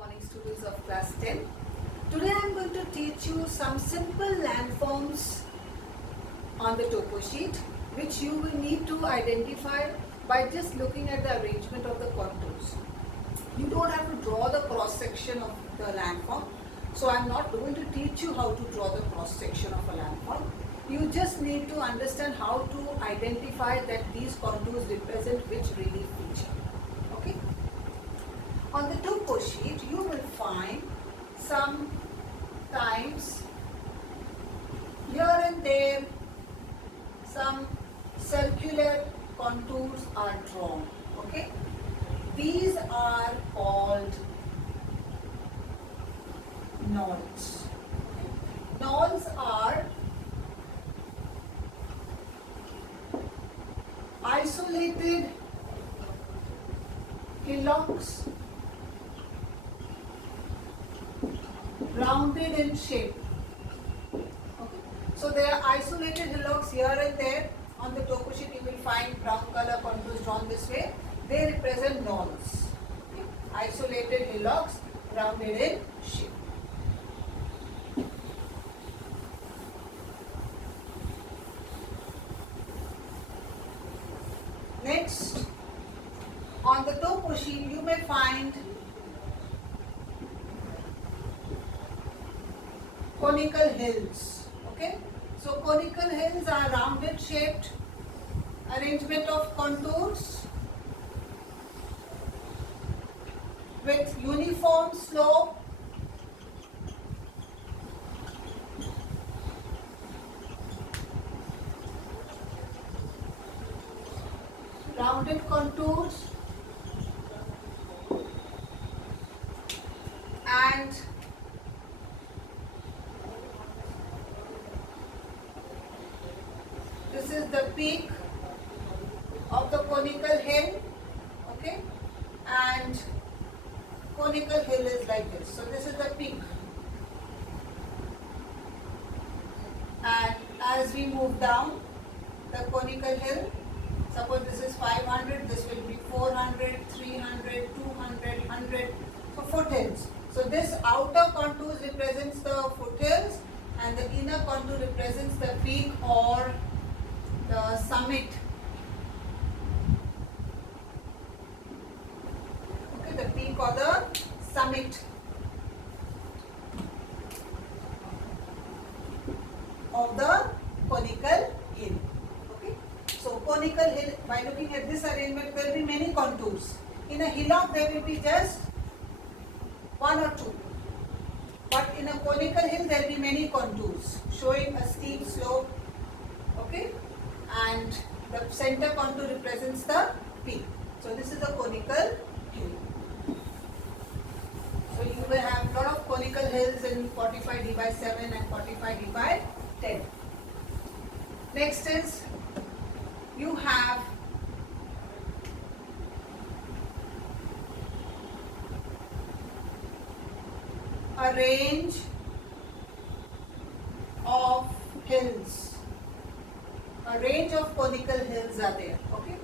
morning, students of class 10. Today I am going to teach you some simple landforms on the topo sheet which you will need to identify by just looking at the arrangement of the contours. You don't have to draw the cross section of the landform. So I am not going to teach you how to draw the cross section of a landform. You just need to understand how to identify that these contours represent which relief feature. Okay? On the topo sheet, you will find sometimes here and there some circular contours are drawn. Okay? These are called knolls. Knolls are isolated hillocks rounded in shape. Okay. So there are isolated hillocks here and there. On the topo sheet you will find brown color contours drawn this way. They represent knolls. Okay. Isolated hillocks rounded in shape. Next, on the topo sheet you may find conical hills. Okay, so conical hills are rounded shaped arrangement of contours with uniform slope, rounded contours, and this is the peak of the conical hill. Okay, and conical hill is like this. So this is the peak, and as we move down the conical hill, suppose this is 500, this will be 400, 300, 200, 100. So foothills. So this outer contour represents the foothills and the inner contour represents the peak or the summit. Okay, the peak or the summit of the conical hill. So conical hill, by looking at this arrangement, there will be many contours. In a hillock, there will be just one or two. But in a conical hill, there will be many contours showing a steep slope. Okay, and the center contour represents the peak. So this is a conical hill. So you will have a lot of conical hills in 45D by 7 and 45D by 10. Next is you have a range of hills. A range of conical hills are there. Okay.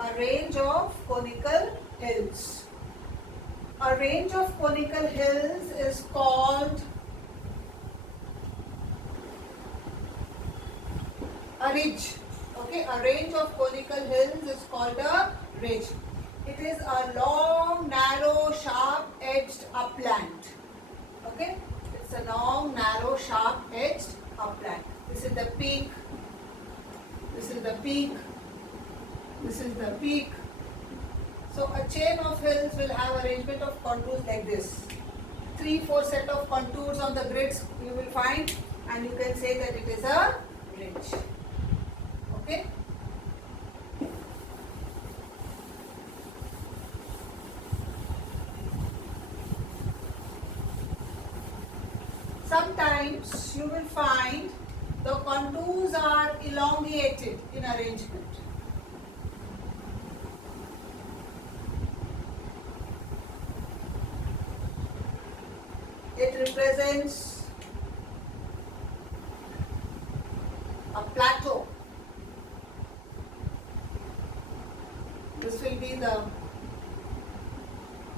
A range of conical hills. A range of conical hills is called a ridge. Okay, a range of conical hills is called a ridge. It is a long, narrow, sharp-edged upland. Okay, it's a long, narrow, sharp-edged upland. This is the peak. This is the peak. This is the peak. So a chain of hills will have arrangement of contours like this. 3-4 set of contours on the grids you will find, and you can say that it is a ridge. Okay. Sometimes you will find the contours are elongated in arrangement. It represents a plateau. This will be the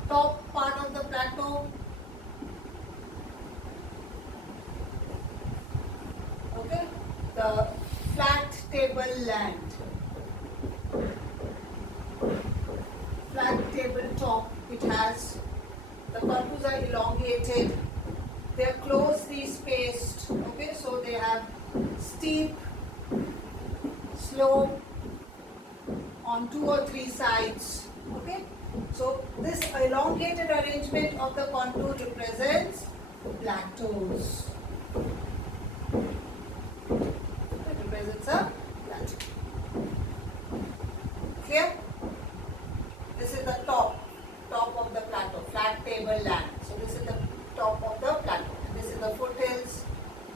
top part of the plateau. Okay, the flat tableland. Flat tabletop, it has, the contours are elongated, they are closely spaced, okay, so they have steep slope on 2 or 3 sides, okay. So this elongated arrangement of the contour represents plateaus. It represents a plateau. Clear? This is the top of the plateau, flat tableland. So this is the top of the plateau. This is the foothills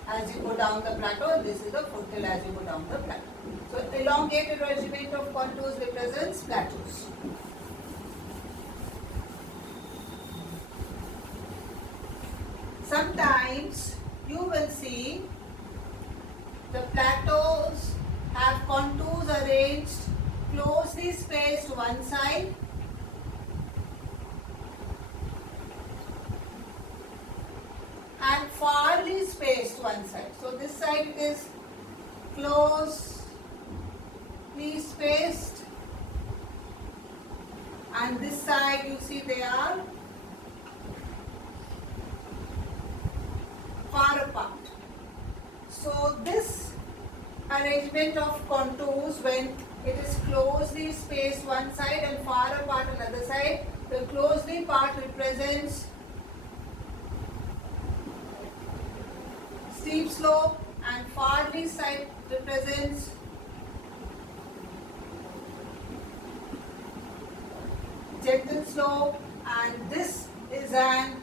as you go down the plateau, and this is the foothill as you go down the plateau. So elongated arrangement of contours represents plateaus. Sometimes you will see the plateaus have contours arranged closely spaced one side and farly spaced one side. So this side is closely spaced, and this side you see they are far apart. So this arrangement of contours, when it is closely spaced one side and far apart another side, the closely part represents steep slope and farly side represents gentle slope, and this is an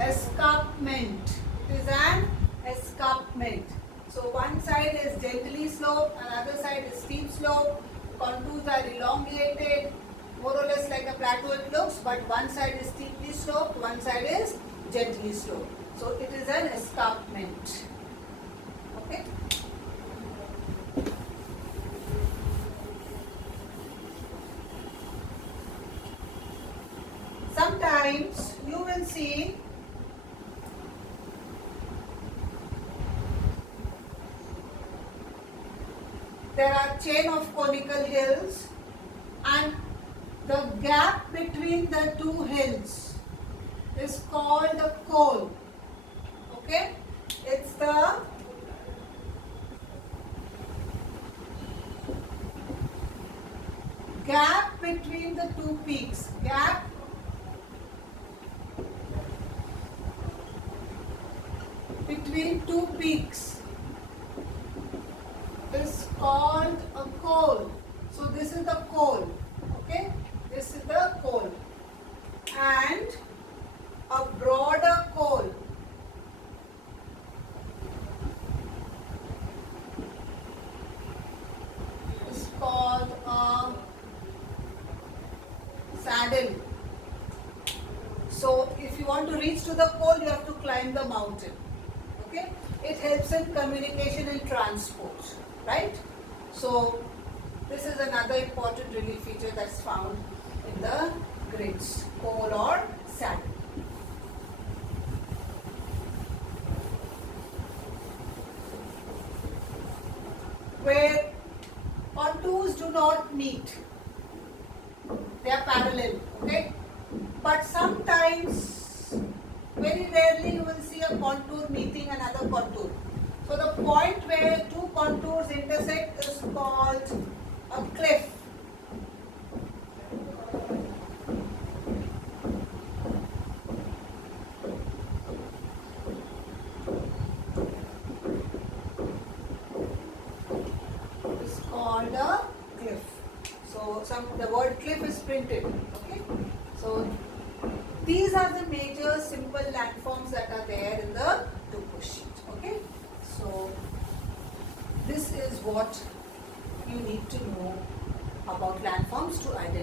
escarpment. It is an escarpment. So one side is gently sloped, another side is steep slope. Contours are elongated, more or less like a plateau it looks, but one side is steeply sloped, one side is gently sloped. So it is an escarpment. Okay. Sometimes you will see there are chain of conical hills, and the gap between the two hills is called the col. Okay, it's the gap between the two peaks. Gap between two peaks is called a col. So this is the col. Okay, this is the col, and a broader col is called a saddle. So if you want to reach to the col, you have to climb the mountain. Okay, it helps in communication and transport, right? So this is another important relief feature that's found in the grids, col or saddle. Where contours do not meet, they are parallel, okay? But sometimes, very rarely, you will see a contour meeting another contour. So the point where two contours intersect is called a cliff. It's called a cliff. So the word cliff is printed. Okay. So these are the major simple landforms that are there in the topo sheet. Okay. So this is what you need to know about landforms to identify.